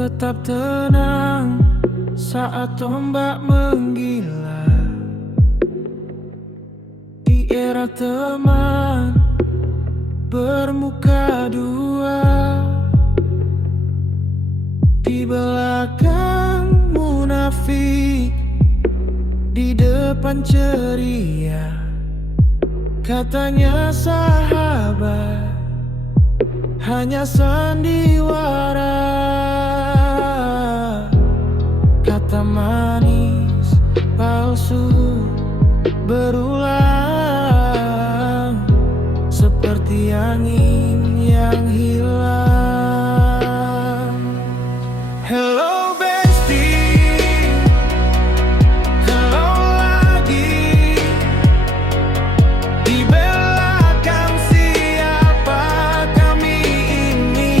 Tetap tenang saat ombak menggila. Di era teman bermuka dua, di belakang munafik, di depan ceria. Katanya sahabat, hanya sandiwara. Kata manis palsu berulang, seperti angin yang hilang. Hello bestie, hello lagi. Di belakang siapa kami ini?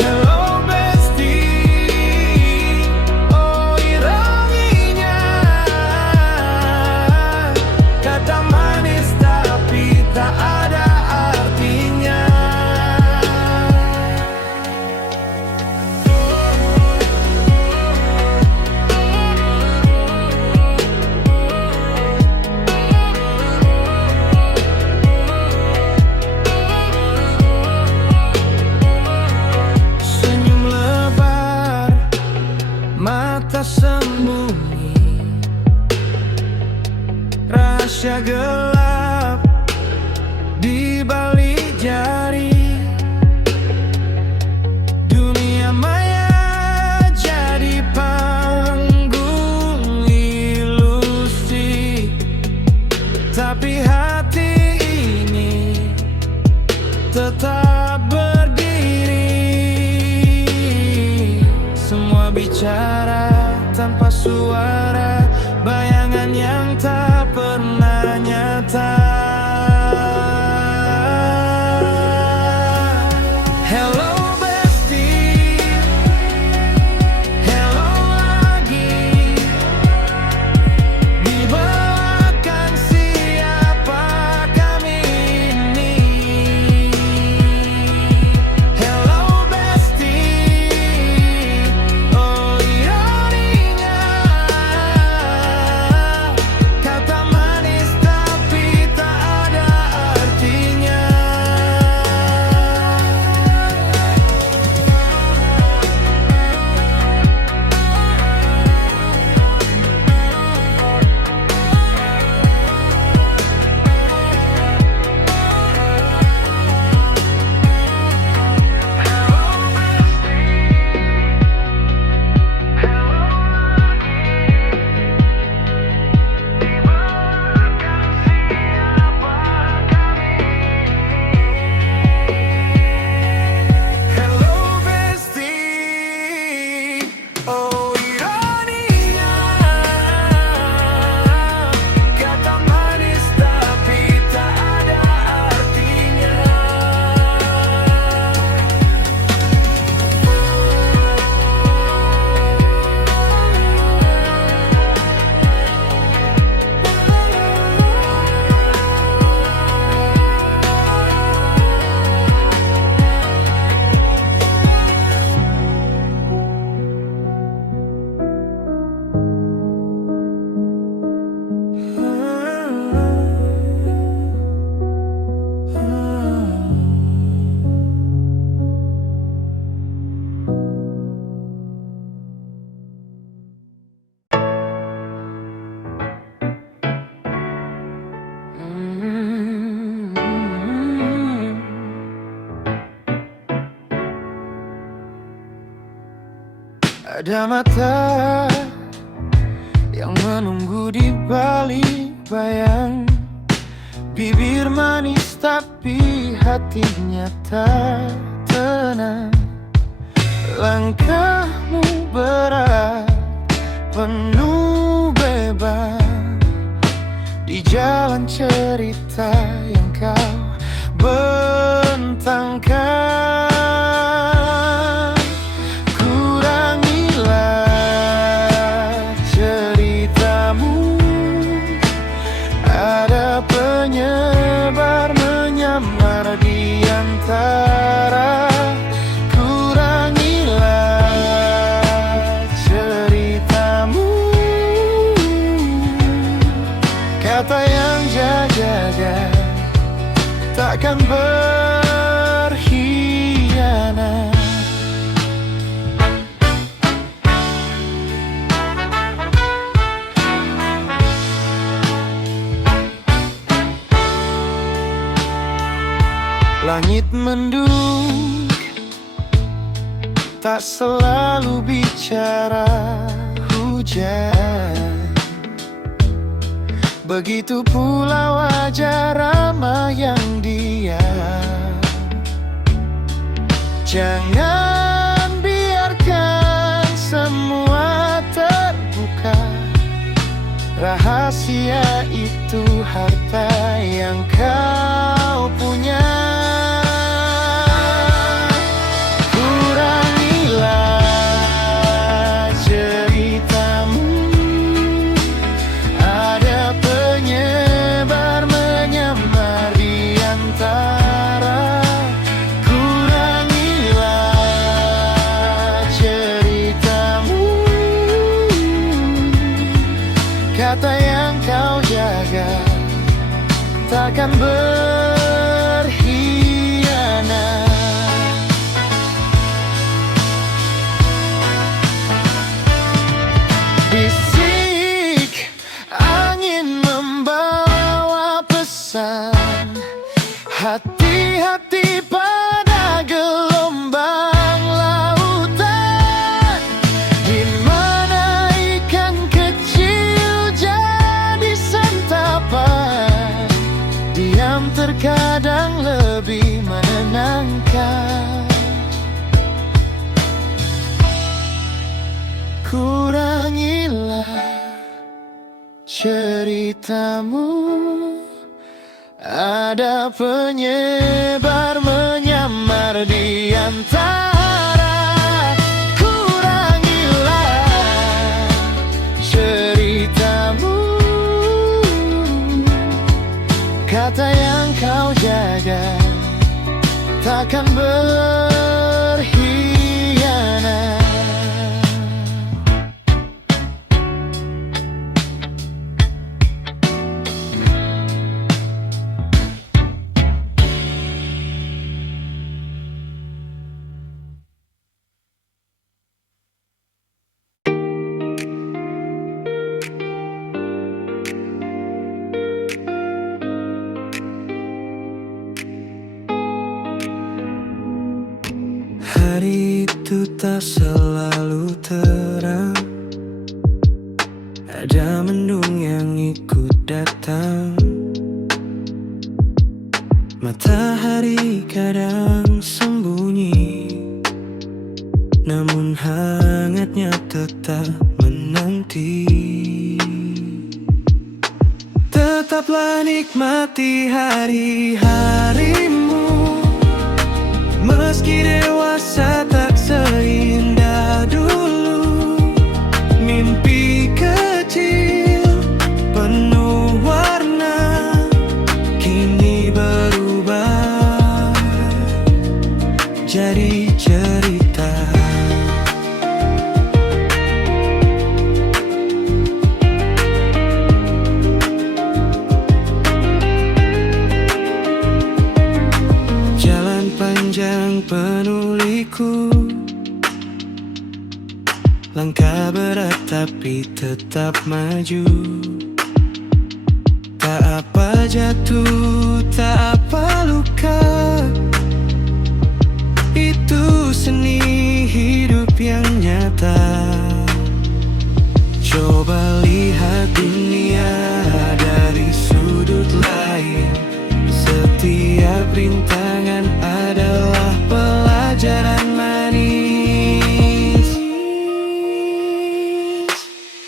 Hello bestie, oh ironinya. Kata manis tapi tak ada artinya. Senyum lebar, mata sembunyi, rahasia gelap di balik jari. Dunia maya jadi panggung ilusi, tapi hati ini tetap berdiri. Semua bicara tanpa suara, bayangan yang tak pernah nyata. Hello bestie, hello lagi. Di belakang siapa kami ini? Hello bestie, oh ironinya. Kata manis tapi tak ada artinya. Hello bestie, oh ironinya. Kata manis tapi tak ada artinya. Ada mata yang menunggu di balik bayang, bibir manis tapi hatinya tak tenang. Langkahmu berat, penuh beban, di jalan cerita yang kau bentangkan. Kurangilah ceritamu, ada penyebar menyamar di antara ku mendung tak selalu bicara hujan. Begitu pula wajah ramah yang diam. Jangan biarkan semua terbuka. Rahasia itu harta yang kau punya. Kurangilah ceritamu. Ada penyebar menyamar di antara. Kurangilah ceritamu. Kata yang kau jaga takkan berkhianat. Bisik angin membawa pesan. Hati-hati pada gelombang lautan, di mana ikan kecil jadi santapan. Diam terkadang lebih menenangkan. Kurangilah ceritamu. Ada penyebar menyamar di antara. Kurangilah ceritamu. Kata yang kau jaga takkan berkhianat. Hari itu tak selalu terang. Ada mendung yang ikut datang. Matahari kadang sembunyi, namun hangatnya tetap menanti. Tetaplah nikmati hari-harimu. Meski dewasa tak seindah dulu. Mimpi kecil penuh warna kini berubah jadi cerita. Jalan panjang penuh liku, langkah berat tapi tetap maju. Tak apa jatuh, tak apa luka. Itu seni hidup yang nyata. Coba lihat dunia dari sudut lain. Setiap rintangan adalah pelajaran manis.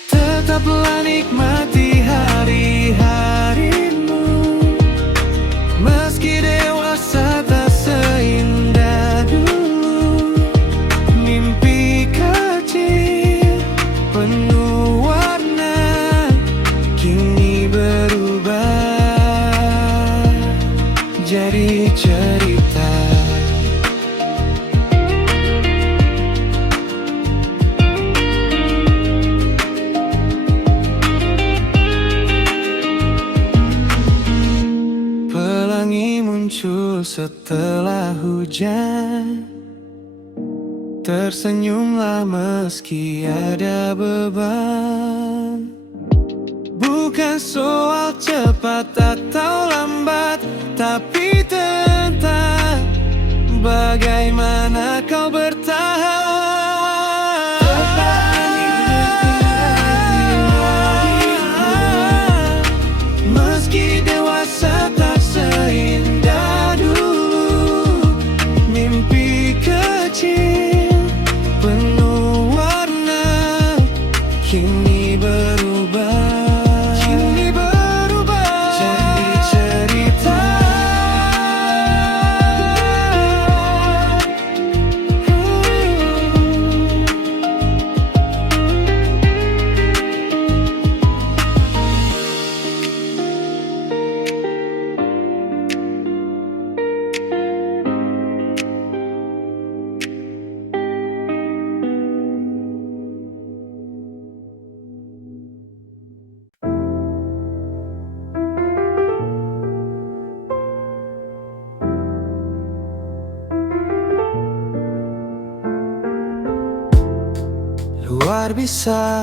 Tetaplah nikmati hari-harimu. Meski dewasa tak seindah dulu. Mimpi kecil penuh warna kini berubah jadi cerita. Pelangi muncul setelah hujan. Tersenyumlah meski ada beban. Bukan soal cepat atau lambat, tapi tentang bagaimana kau bertahan? Meski dewasa tak seindah dulu, mimpi kecil penuh warna kini berubah, jadi cerita. Luar biasa,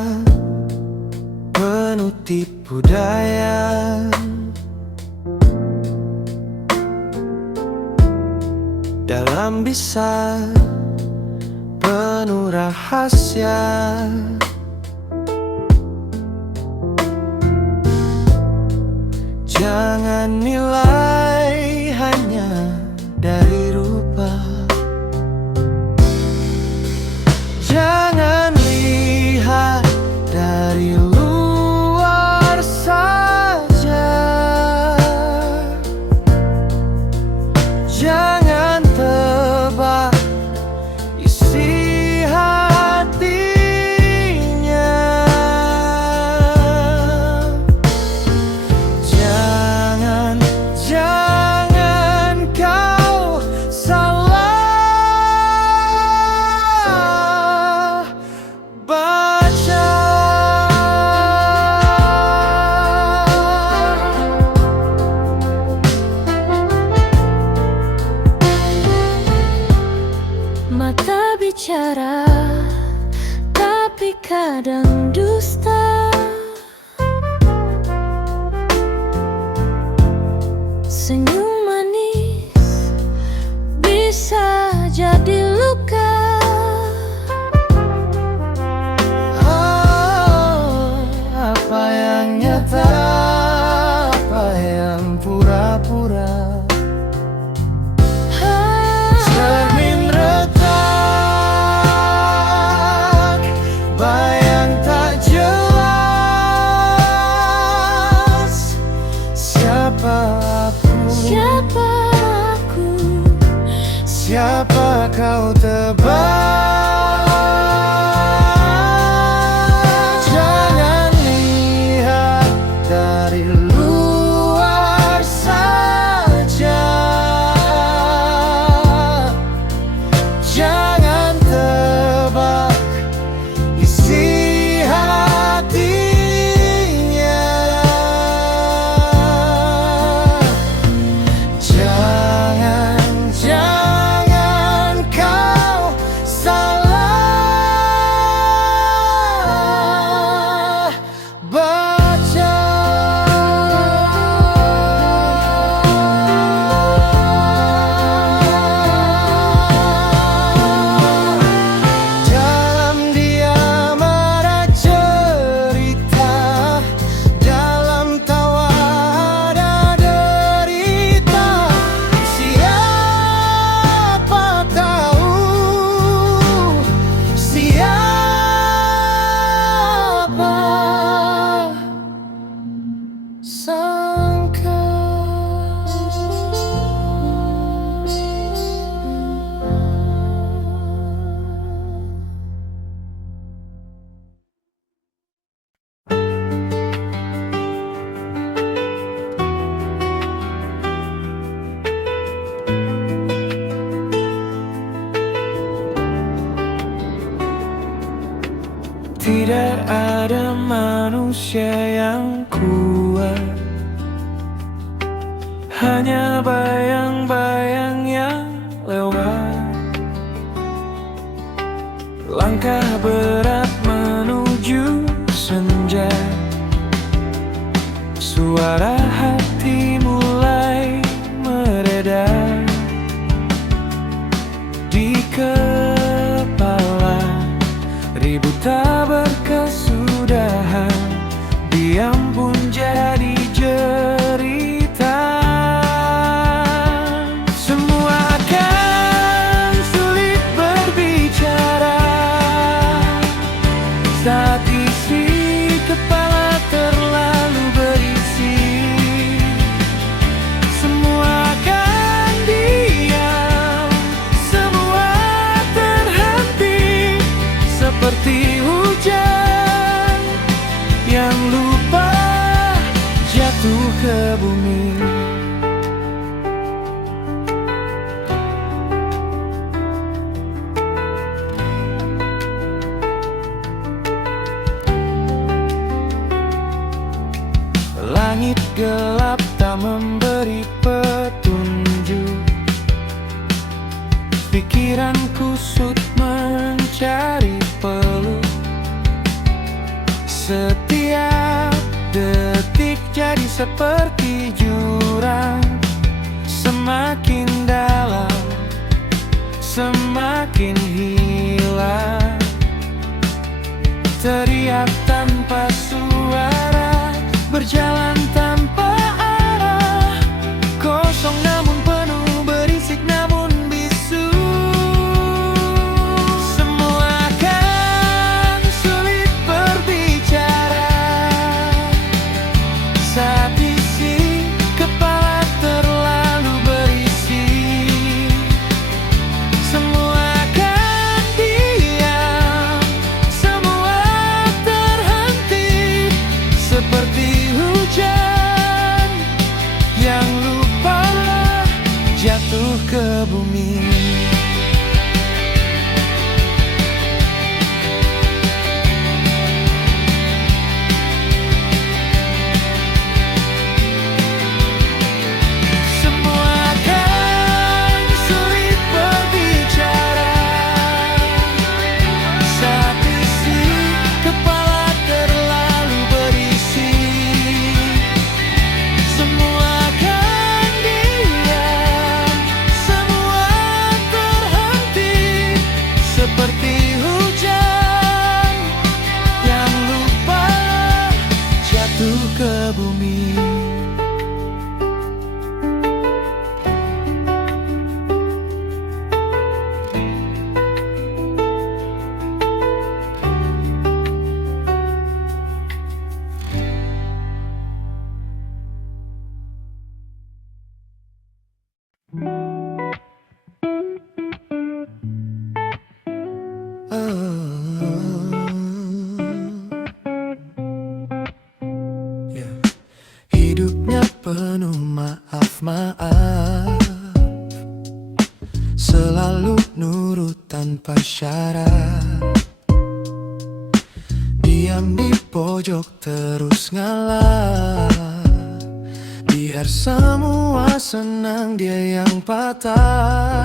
penuh tipu daya, dalam bisa penuh rahasia. Jangan nilai hanya dari rupa, jangan lihat dari luar saja, jangan tebak isi hatinya, jangan kau salah baca. Mata bicara, tapi kadang dusta. Senyum manis bisa jadi luka. Apa yang nyata, apa yang pura-pura, cermin retak, bayang tak jelas. Siapa aku? Siapa aku? Siapa kau tebak? Jangan lihat dari luar saja, jangan tebak isi hatinya, jangan kau salah baca. Dalam diam ada cerita, dalam tawa ada derita. Siapa tahu, siapa sangka. Tidak ada manusia yang kuat, hanya bayang-bayang yang lewat. Langkah berat menuju senja, suara hati mulai mereda. kepala. Ribut tak berkesudahan, diam pun jadi cerita. Semua akan sulit berbicara saat isi kepala terlalu berisi. Semua akan diam, semua terhenti, seperti hujan yang lupa jatuh ke bumi. Langit gelap tak memberi petunjuk, pikiran kusut mencari peluk. Setiap detik jadi seperti jurang, semakin dalam, semakin hilang. Teriak tanpa suara, berjalan tanpa arah, kosong namun penuh, berisik namun bisu. Semua akan sulit berbicara saat isi kepala terlalu berisi. Semua akan diam, semua terhenti, seperti hujan yang lupa jatuh ke bumi. Semua akan sulit berbicara saat isi kepala terlalu berisi. Semua akan diam, semua terhenti, seperti hujan yang lupa jatuh ke bumi. Hidupnya penuh maaf-maaf, selalu nurut tanpa syarat. Diam di pojok terus ngalah, biar semua senang, dia yang patah.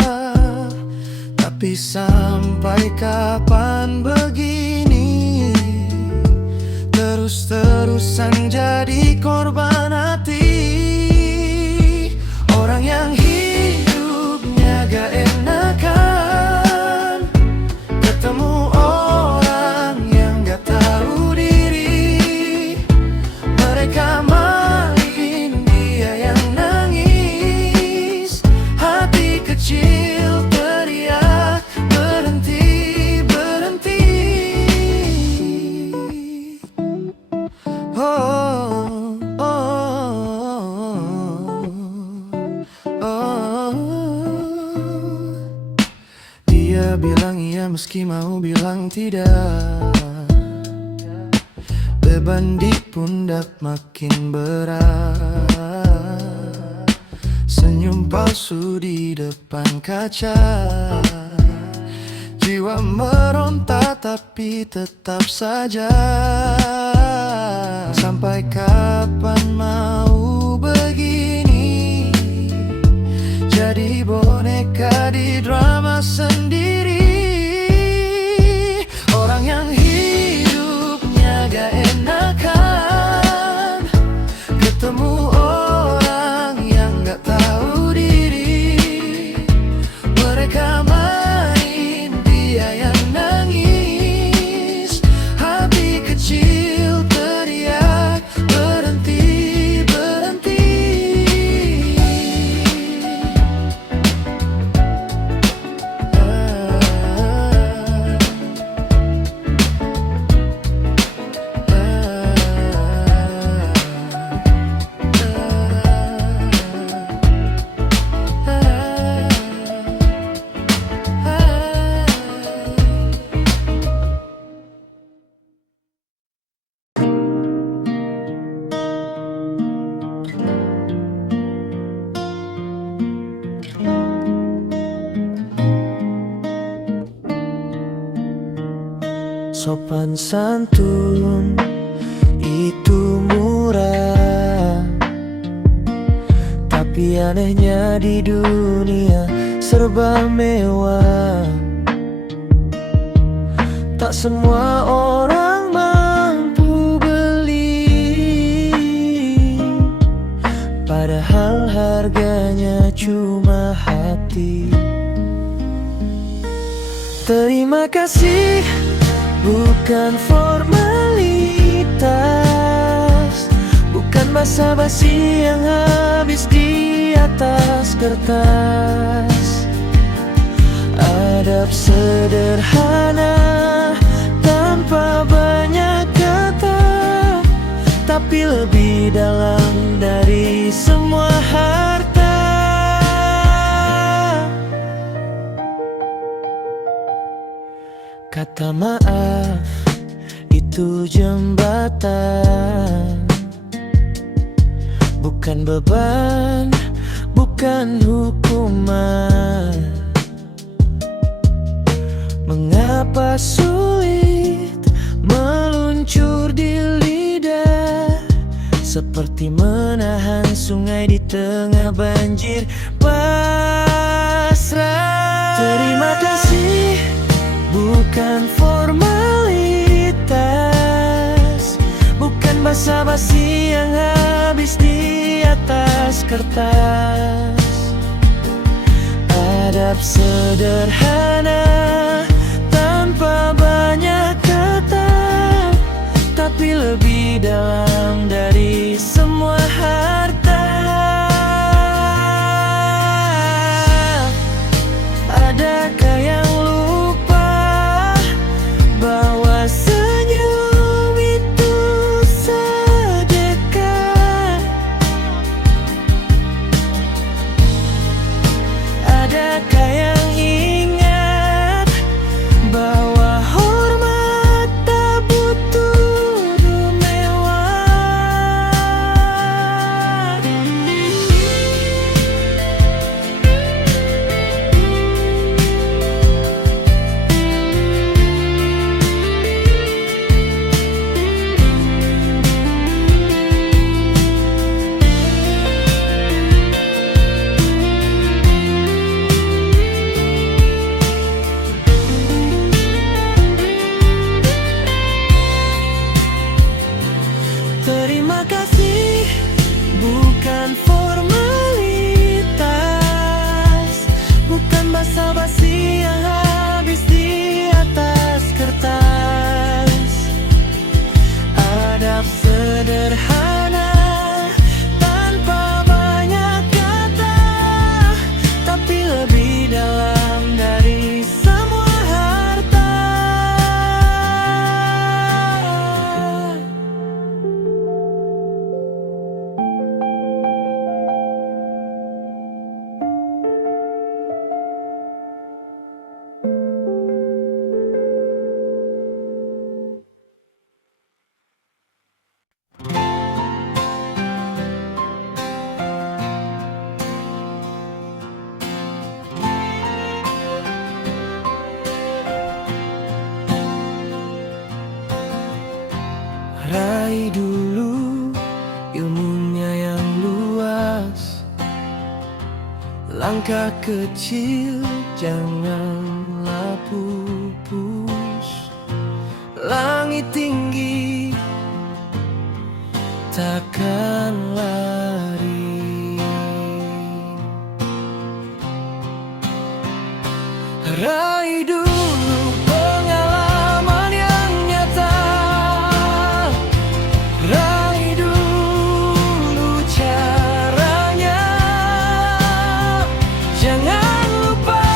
Tapi sampai kapan begini, terus-terusan jadi korban hati. Orang yang hidupnya gak enakan, ketemu orang yang gak tahu diri. Mereka main, dia yang nangis. Hati kecil teriak, berhenti, berhenti. Oh, oh, oh. Dia bilang iya meski mau bilang tidak. Beban di pundak makin berat. Senyum palsu di depan kaca. Jiwa meronta tapi tetap saja. Sampai kapan mau begini, jadi boneka di drama sendiri. Orang yang hidupnya gak enakan, ketemu orang yang gak tahu diri. Mereka main, sopan santun itu murah. Tapi anehnya di dunia serba mewah, tak semua orang mampu beli, padahal harganya cuma hati. Terima kasih bukan formalitas, bukan basa-basi yang habis di atas kertas. Adab sederhana tanpa banyak kata, tapi lebih dalam dari semua harta. Kata maaf itu jembatan, bukan beban, bukan hukuman. Mengapa sulit meluncur di lidah, seperti menahan sungai di tengah banjir pasrah. Terima kasih bukan formalitas, bukan basa-basi yang habis di atas kertas. Adab sederhana tanpa banyak kata, tapi lebih dalam dari semua harta. Adakah yang lupa bahwa senyum itu sedekah? Adakah yang ingat bahwa hormat tak butuh mewah? Terima kasih bukan formalitas, bukan basa-basi yang habis di atas kertas. Adab sederhana tanpa banyak kata, tapi lebih dalam dari semua harta. Raih dulu ilmunya yang luas, langkah kecil janganlah pupus. Langit tinggi takkan lari. Raih dulu pengalaman yang nyata, raih dulu caranya. Jangan lupa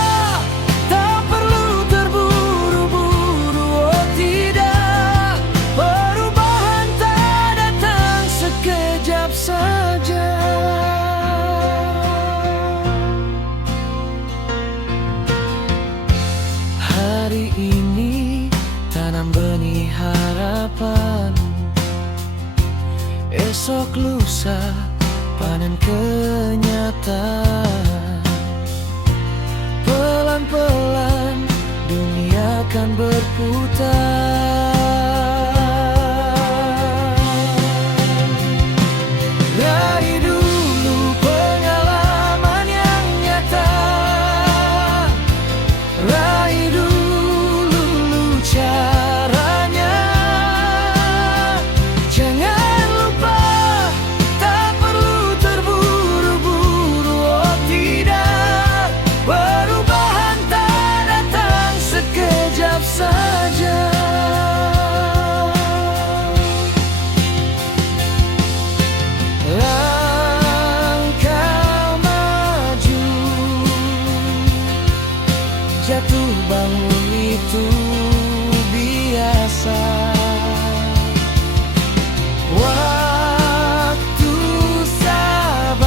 tak perlu terburu-buru, oh tidak. Perubahan tak datang sekejap saja. Hari ini tanam benih harapan, esok lusa panen kenyataan. Pelan-pelan dunia akan berputar. namun itu biasa. Waktu sabar,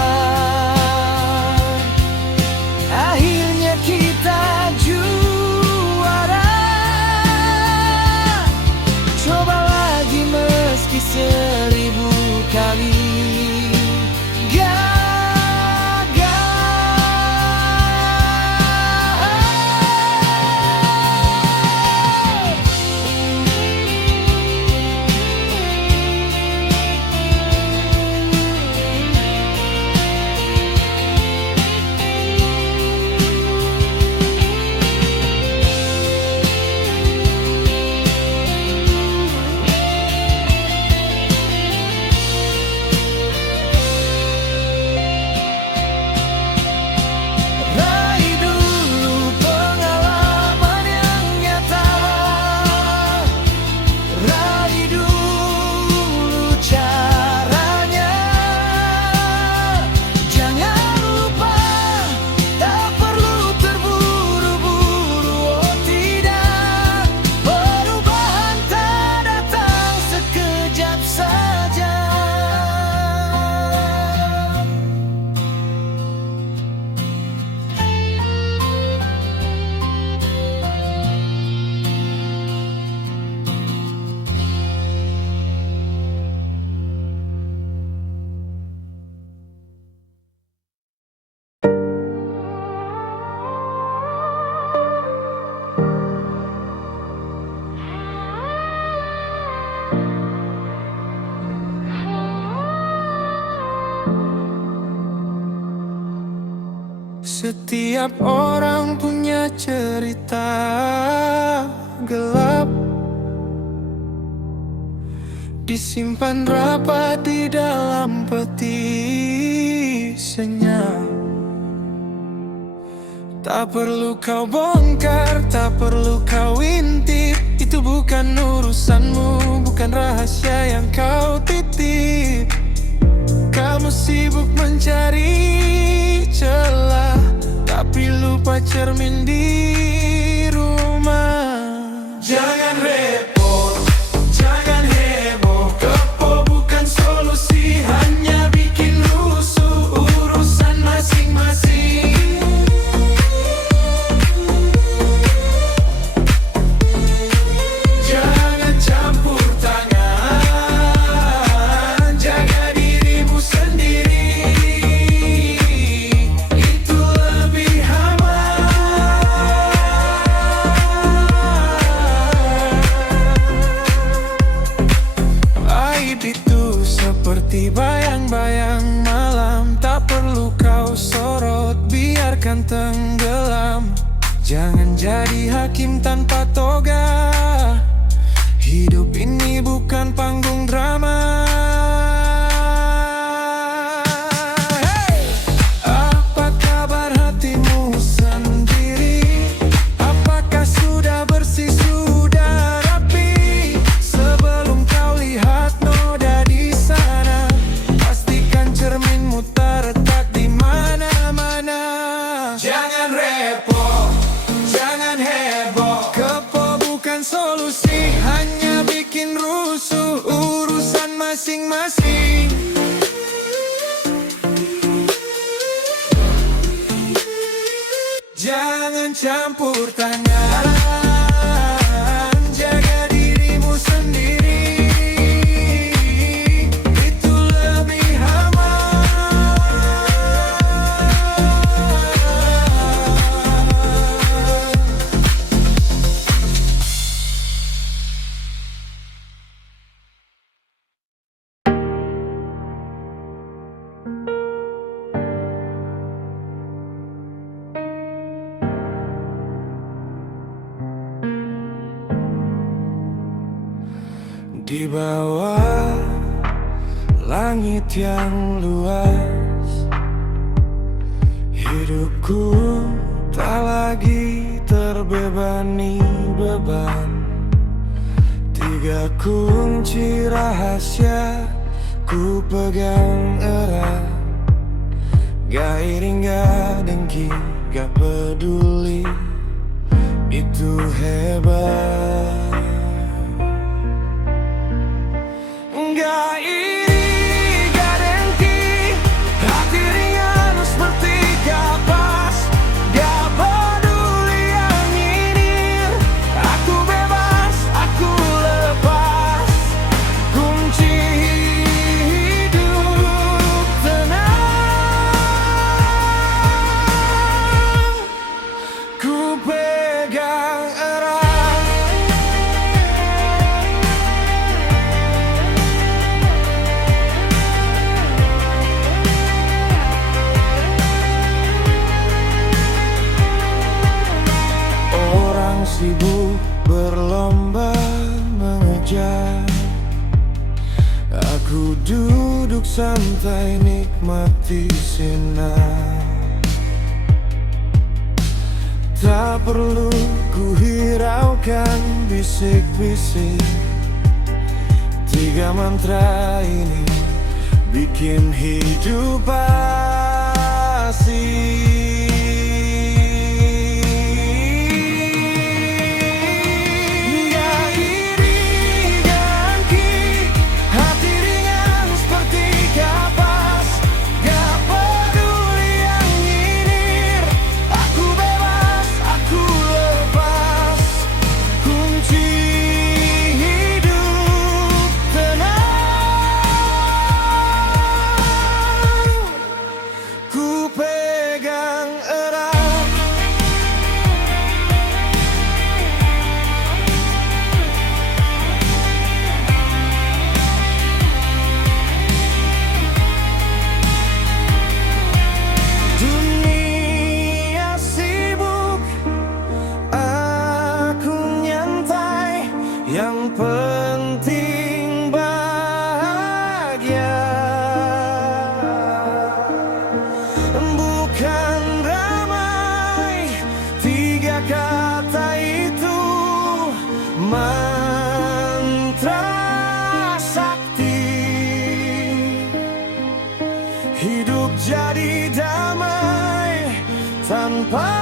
akhirnya kita juara. Coba lagi meski 1000 kali Setiap orang punya cerita gelap, disimpan rapat di dalam peti senyap. Tak perlu kau bongkar, tak perlu kau intip. Itu bukan urusanmu, bukan rahasia yang kau titip. Kamu sibuk mencari celah, tapi lupa cermin di rumah. Jangan repot, jangan heboh. Kepo bukan solusi, hanya bikin rusuh. Urusan masing-masing. Jangan campur tangan, jaga dirimu sendiri. Itu lebih aib itu seperti bayang-bayang malam, tak perlu kau sorot, biarkan tenggelam. Jangan jadi hakim tanpa toga. Hidup ini bukan panggung drama. Hey! Apa kabar hatimu sendiri? Apakah sudah bersih, sudah rapi? Sebelum kau lihat noda di sana, pastikan cerminmu terletak di mana-mana. Jangan repot, jangan heboh. Kepo bukan solusi, hanya bikin rusuh. Urusan masing-masing. Jangan campur tangan, jaga dirimu sendiri. Itu lebih aman. Di bawah langit yang luas, hidupku tak lagi terbebani beban. 3 kunci rahasia ku pegang erat. Gak iri, gak dengki, gak peduli. itu hebat. Enggak iri, gak dengki, hati ringan seperti kapas. Gak peduli yang nyinyir, aku bebas, aku lepas. Kunci hidup tenang, ku pegang erat. Orang sibuk berlomba mengejar, aku duduk santai nikmati sinar. Tak perlu ku hiraukan bisik-bisik, tiga mantra ini bikin hidup asik. Gak iri, gak dengki, hati ringan seperti kapas. Gak peduli yang nyinyir, aku bebas, aku lepas. Kunci hidup tenang, ku pegang erat. Dunia sibuk, aku nyantai, yang penting bahagia. Bukan ramai, tiga kata itu mantra sakti. Hidup jadi damai tanpa